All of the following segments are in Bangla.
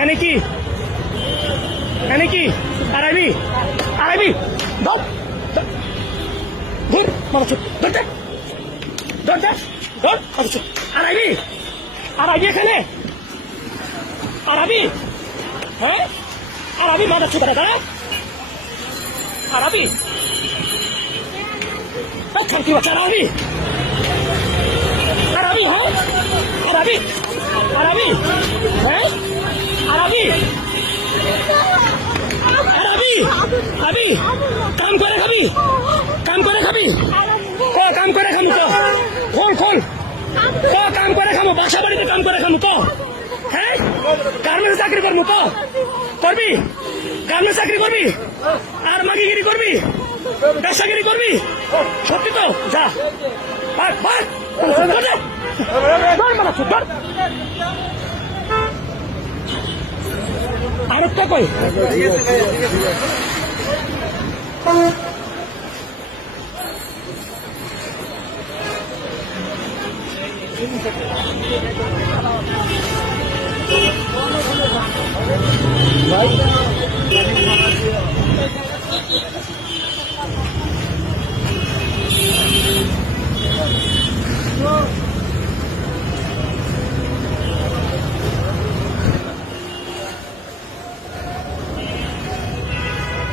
এনে কি এনে কি আড়াইবি আড়াইবি ধর ধর মাথা চুপ ধরতে ধরতে ধর মাথা চুপ আড়াইবি আড়াইবি এখানে আড়াবি হ্যাঁ আড়াবি মাথা চুপ দাঁড়া আড়াবি খানকি বাচ্চা আড়াবি আরবি হ্যাঁ আরবি আরবি হ্যাঁ আরবি আরবি আরবি কাম করে খাবি কাম করে খাবি ও কাম করে খামু তো খোল খোল ও কাম করে খামু বাসা বাড়িতে কাম করে খামু তো হ্যাঁ গার্মেন্টস চাকরি করবো তো করবি গার্মেন্টস চাকরি করবি আর মাগিগিরি করবি ব্যবসাগিরি করবি সত্যি তো যা ভাগ ভাগ আরেকটা কই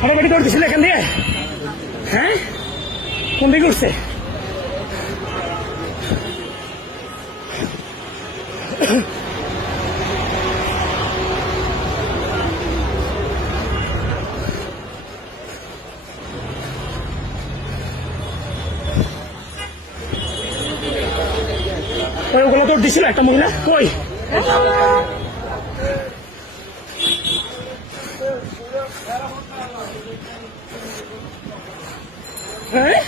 হাঁটাহাঁটি করতেছিল এখান দিয়ে হ্যাঁ কোন দিকে উঠছে ওগুলো তো দিছিল একটা মহিলা কই হ্যাঁ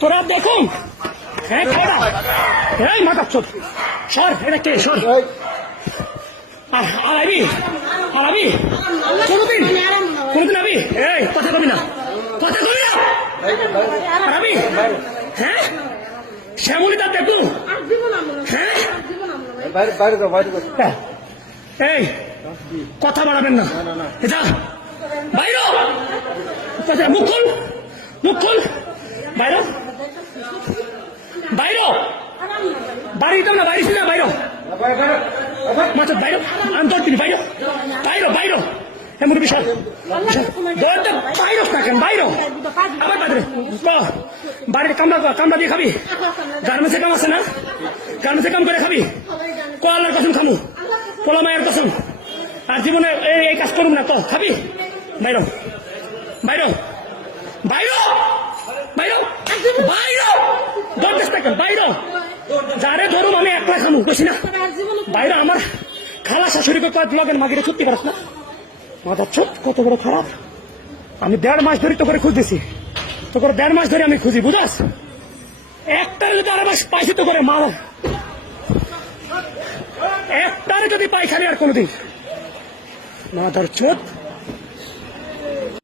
তোরা দেখুন হ্যাঁ এই মাথা চোখ সর এটা কে সর আড়াইবি আড়াবি কোনদিন কোনদিন আবি এই কথা কবি না কথা কবি না আড়াবি হ্যাঁ শ্যামলি তার দেখু হ্যাঁ এই কথা বাড়াবেন না এটা বাইর মুখ খুল মুখ খুল বাইর বাইর বাড়ি দিতাম না বাড়ি ছিল না বাইর মাথা বাইর আন্তর তিনি বাইর বাইর বাইর এমন বিষয় বলতে বাইর থাকেন বাইর আবার বাদরে বাড়ির কামড়া দিয়ে খাবি গার্মেন্টসে কাম আছে না গার্মেন্টসে কাম করে খাবি কোয়ালার কসম খামু পোলা মায়ের কসম আর জীবনে এই কাজ করুন না তো খাবি বাইর বাইর বাইর বাইর বাইর দশ টাকা বাইর যারে ধরুন আমি একলা খামু বেশি না বাইরে আমার খালা শাশুড়িকে কয়েক লগের মাগিরে ছুটতে পারস না মাথার ছোট কত বড় খারাপ আমি 1.5 মাস ধরে তো করে খুঁজতেছি তো করে 1.5 মাস ধরে আমি খুঁজি বুঝাস একটারে যদি আর মাস পাইছি তো করে মার একটারে যদি পাই খালি আর কোনোদিন মাথার ছোট